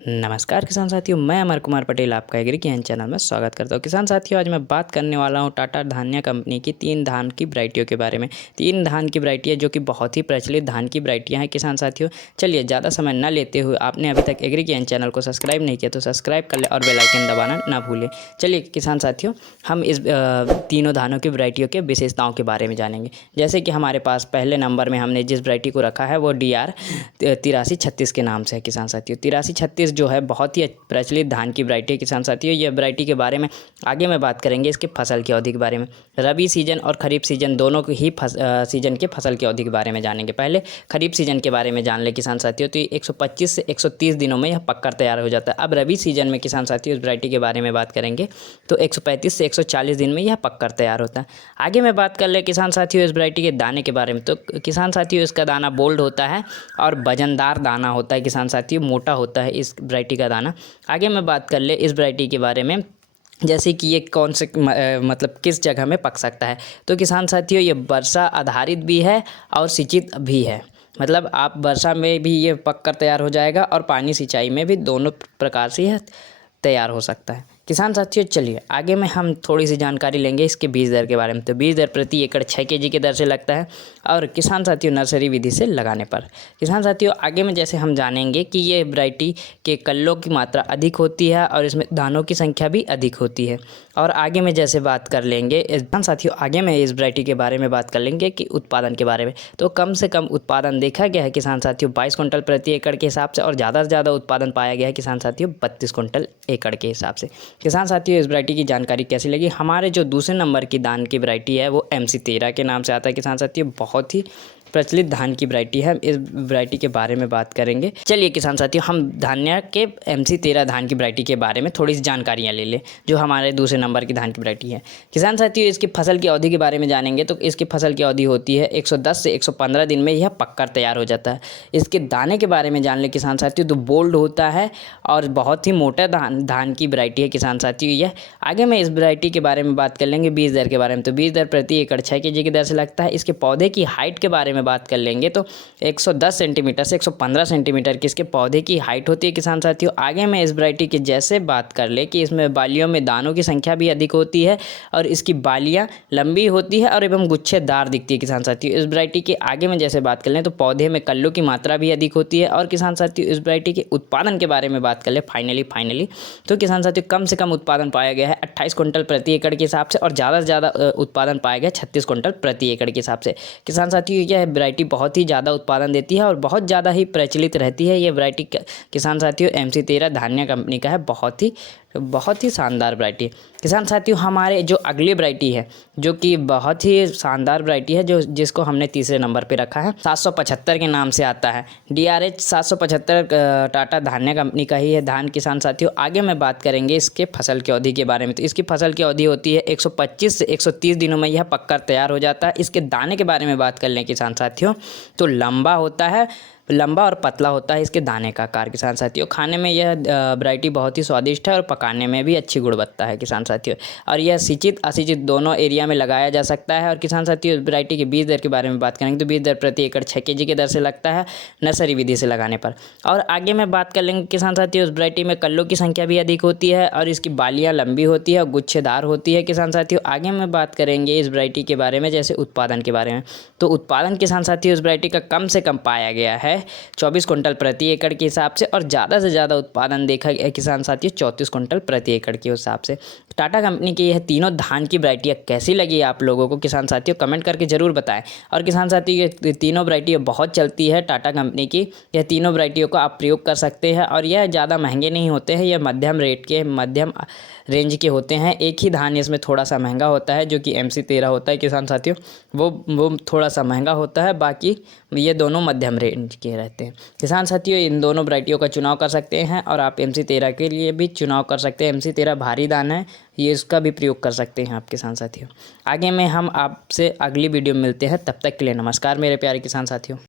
नमस्कार किसान साथियों, मैं अमर कुमार पटेल आपका एग्री ज्ञान चैनल में स्वागत करता हूं। किसान साथियों, आज मैं बात करने वाला हूं टाटा धान्या कंपनी की 3 धान की वैरायटियों के बारे में। 3 धान की वैरायटी है जो कि बहुत ही प्रचलित धान की वैरायटियां हैं किसान साथियों। चलिए ज़्यादा समय न लेते हुए, आपने अभी तक एग्री ज्ञान चैनल को सब्सक्राइब नहीं किया तो सब्सक्राइब कर ले और बेल आइकन दबाना ना भूलें। चलिए किसान साथियों, हम इस तीनों धानों की वैरायटियों के विशेषताओं के बारे में जानेंगे। जैसे कि हमारे पास पहले नंबर में हमने जिस वैरायटी को रखा है वो DR 8336 के नाम से है किसान साथियों। 8336 जो है बहुत ही प्रचलित धान की वैरायटी है किसान साथियों। यह वैरायटी के बारे में आगे में बात करेंगे, इसके फसल की अवधि के बारे में। रबी सीजन और खरीफ सीजन दोनों ही सीजन के फसल की अवधि के बारे में जानेंगे। पहले खरीफ सीजन के बारे में जान ले किसान साथियों, तो 125 से 130 दिनों में यह पककर तैयार हो जाता है। अब रबी सीजन में किसान साथियों इस वैरायटी के बारे में बात करेंगे तो 135 से 140 दिन में यह पककर तैयार होता है। आगे मैं बात कर ले किसान साथियों इस वैरायटी के दाने के बारे में, तो किसान साथियों इसका दाना बोल्ड होता है और वजनदार दाना होता है किसान साथियों, मोटा होता है इस वैरायटी का दाना। आगे मैं बात कर ले इस वैरायटी के बारे में, जैसे कि ये कौन से मतलब किस जगह में पक सकता है, तो किसान साथियों ये वर्षा आधारित भी है और सिंचित भी है। मतलब आप वर्षा में भी ये पक कर तैयार हो जाएगा और पानी सिंचाई में भी दोनों प्रकार से यह तैयार हो सकता है। किसान साथियों चलिए आगे में हम थोड़ी सी जानकारी लेंगे इसके बीज दर के बारे में। तो बीज दर प्रति एकड़ 6 kg की दर से लगता है और किसान साथियों नर्सरी विधि से लगाने पर। किसान साथियों आगे में जैसे हम जानेंगे कि ये वैरायटी के कल्लों की मात्रा अधिक होती है और इसमें दानों की संख्या भी अधिक होती है। और आगे में जैसे बात कर लेंगे किसान साथियों, आगे में इस वैरायटी के बारे में बात कर लेंगे कि उत्पादन के बारे में। तो कम से कम उत्पादन देखा गया है किसान साथियों 22 कुंटल प्रति एकड़ के हिसाब से, और ज़्यादा से ज़्यादा उत्पादन पाया गया है किसान साथियों 32 कुंटल एकड़ के हिसाब से। किसान साथियों इस वैरायटी की जानकारी कैसी लगी? हमारे जो दूसरे नंबर की धान की वैरायटी है वो MC13 के नाम से आता है किसान साथियों। बहुत ही प्रचलित धान की वैरायटी है, इस वैरायटी के बारे में बात करेंगे। चलिए किसान साथियों हम धान्या के MC13 धान की वैरायटी के बारे में थोड़ी सी जानकारियाँ ले लें जो हमारे दूसरे नंबर की धान की वैरायटी है। किसान साथियों इसकी फसल की अवधि के बारे में जानेंगे तो इसकी फसल की अवधि होती है 110 से 115 दिन में यह पककर तैयार हो जाता है। इसके दाने के बारे में जान ले किसान साथियों, तो बोल्ड होता है और बहुत ही मोटा धान की वैरायटी है किसान साथियों यह। आगे मैं इस वैरायटी के बारे में बात कर लेंगे बीज दर के बारे में। तो बीज दर प्रति एकड़ 6 kg की दर से लगता है। इसके पौधे की हाइट के बारे में बात कर लेंगे तो 110 सेंटीमीटर से 115 सेंटीमीटर की इसके पौधे की हाइट होती है किसान साथियों। आगे मैं इस वैरायटी के जैसे बात कर ले कि इसमें बालियों में दानों की संख्या भी अधिक होती है और इसकी बालियां लंबी होती है और एवं गुच्छेदार दिखती है किसान साथियों। इस वैरायटी के आगे में जैसे बात कर लें तो पौधे में कल्लों की मात्रा भी अधिक होती है। और किसान साथियों इस वैरायटी के उत्पादन के बारे में बात कर ले फाइनली तो किसान साथियों कम से कम उत्पादन पाया गया है 28 कुंटल प्रति एकड़ के हिसाब से, और ज़्यादा से ज़्यादा उत्पादन पाया गया 36 कुंटल प्रति एकड़ के हिसाब से। किसान साथियों यह वैरायटी बहुत ही ज़्यादा उत्पादन देती है और बहुत ज़्यादा ही प्रचलित रहती है। ये वैरायटी किसान साथियों MC13 धान्या कंपनी का है, बहुत ही शानदार वैरायटी। किसान साथियों हमारे जो अगली वैरायटी है जो कि बहुत ही शानदार वैरायटी है, जो जिसको हमने तीसरे नंबर पे रखा है 775 के नाम से आता है। DRH 775 टाटा धान्या कंपनी का ही है धान किसान साथियों। आगे मैं बात करेंगे इसके फसल की अवधि के बारे में। तो इसकी फसल की अवधि होती है 125 से 130 दिनों में यह पककर तैयार हो जाता है। इसके दाने के बारे में बात कर लें किसान साथियों, तो लंबा होता है, लंबा और पतला होता है इसके दाने का आकार किसान साथियों। खाने में यह वैरायटी बहुत ही स्वादिष्ट है और पकाने में भी अच्छी गुणवत्ता है किसान साथियों। और यह सिंचित असिंचित दोनों एरिया में लगाया जा सकता है। और किसान साथियों वैरायटी के बीज दर के बारे में बात करेंगे तो बीज दर प्रति एकड़ 6 kg की दर से लगता है नर्सरी विधि से लगाने पर। और आगे में बात कर लेंगे किसान साथियों उस वैरायटी में कल्लों की संख्या भी अधिक होती है और इसकी बालियाँ लंबी होती है और गुच्छेदार होती है किसान साथियों। आगे में बात करेंगे इस वैरायटी के बारे में जैसे उत्पादन के बारे में। तो उत्पादन किसान साथियों उस वैरायटी का कम से कम पाया गया है 24 कुंटल प्रति एकड़ के हिसाब से, और ज़्यादा से ज़्यादा उत्पादन देखा गया किसान साथियों 34 कुंटल प्रति एकड़ के हिसाब से। टाटा कंपनी की यह तीनों धान की वैरायटियाँ कैसी लगी आप लोगों को किसान साथियों कमेंट करके ज़रूर बताएं। और किसान साथियों ये तीनों वैरायटियाँ बहुत चलती है टाटा कंपनी की। यह तीनों वैरायटियों को आप प्रयोग कर सकते हैं और यह ज़्यादा महंगे नहीं होते हैं, यह मध्यम रेंज के होते हैं। एक ही धान इसमें थोड़ा सा महंगा होता है जो कि MC13 होता है किसान साथियों, वो थोड़ा सा महंगा होता है, बाकी ये दोनों मध्यम रेंज के रहते हैं किसान साथियों। इन दोनों वैरायटियों का चुनाव कर सकते हैं और आप MC13 के लिए भी चुनाव कर सकते हैं। MC13 भारी दाना है, ये इसका भी प्रयोग कर सकते हैं आप किसान साथियों। आगे में हम आपसे अगली वीडियो में मिलते हैं, तब तक के लिए नमस्कार मेरे प्यारे किसान साथियों।